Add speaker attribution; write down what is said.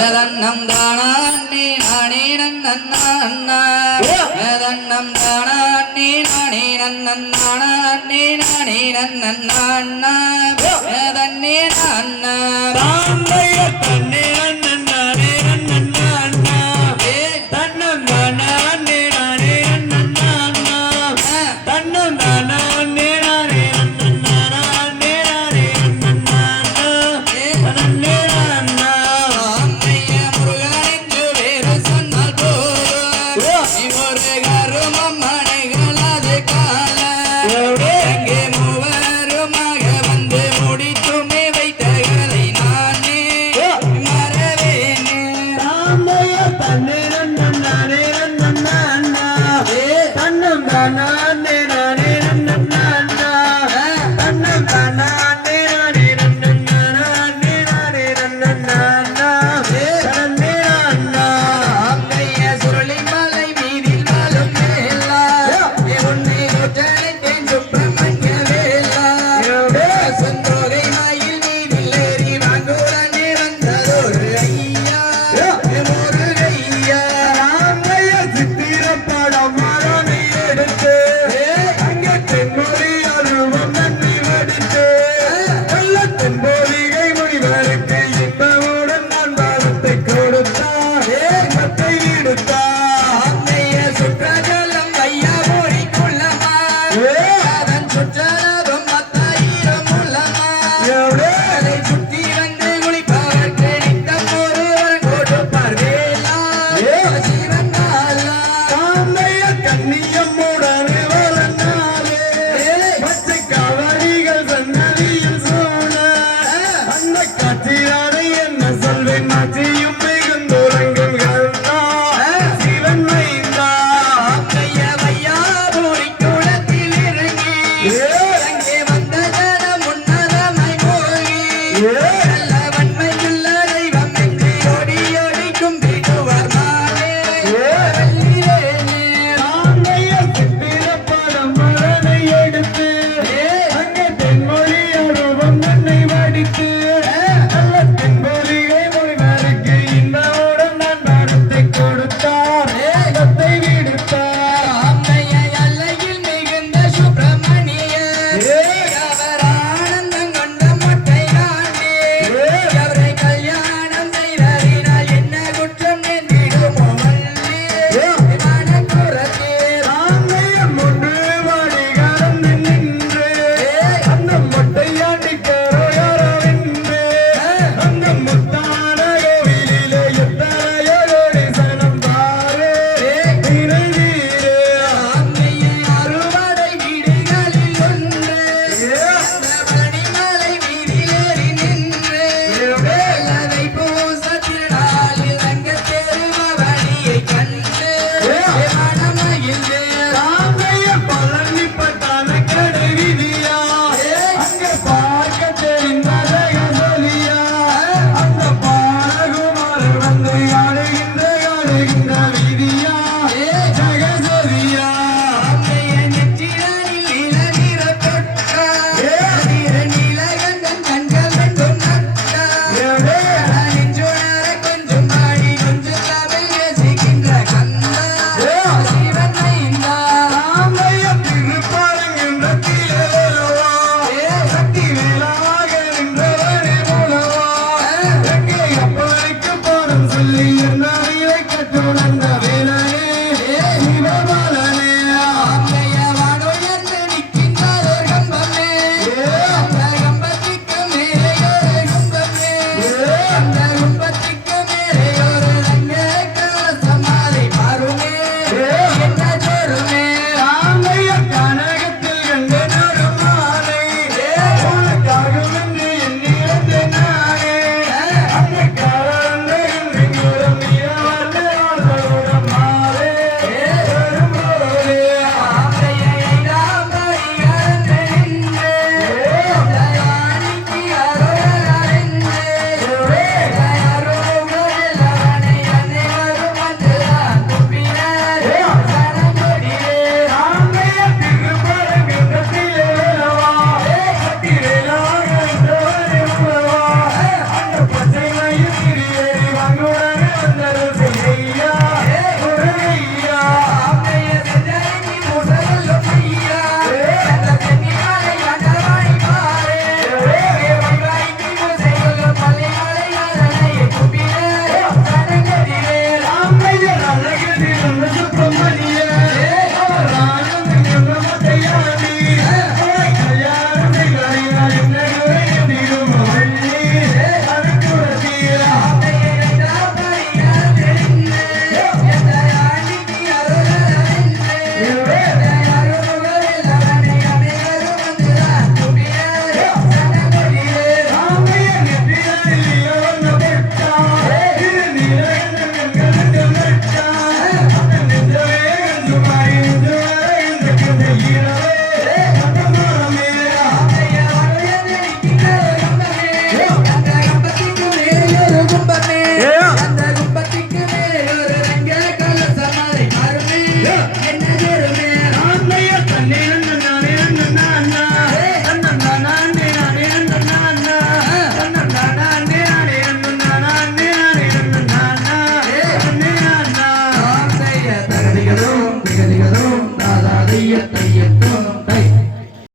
Speaker 1: வேதண்ணம் தானா அண்ணே நானே நன்னா அண்ணா வேதண்ணம் தானா அண்ணே நானே நன்னானா அண்ணே நானே நன்னா அண்ணா வேதண்ணே நன்னா.
Speaker 2: தன்னம் தானா காட்சியும் மிகுந்துறங்கும் சிவன் வைத்தா.
Speaker 1: கையவையா பூரி குளத்தில் இறங்கி இறங்கி வந்த ஜனம் உன்னதமாய் போய்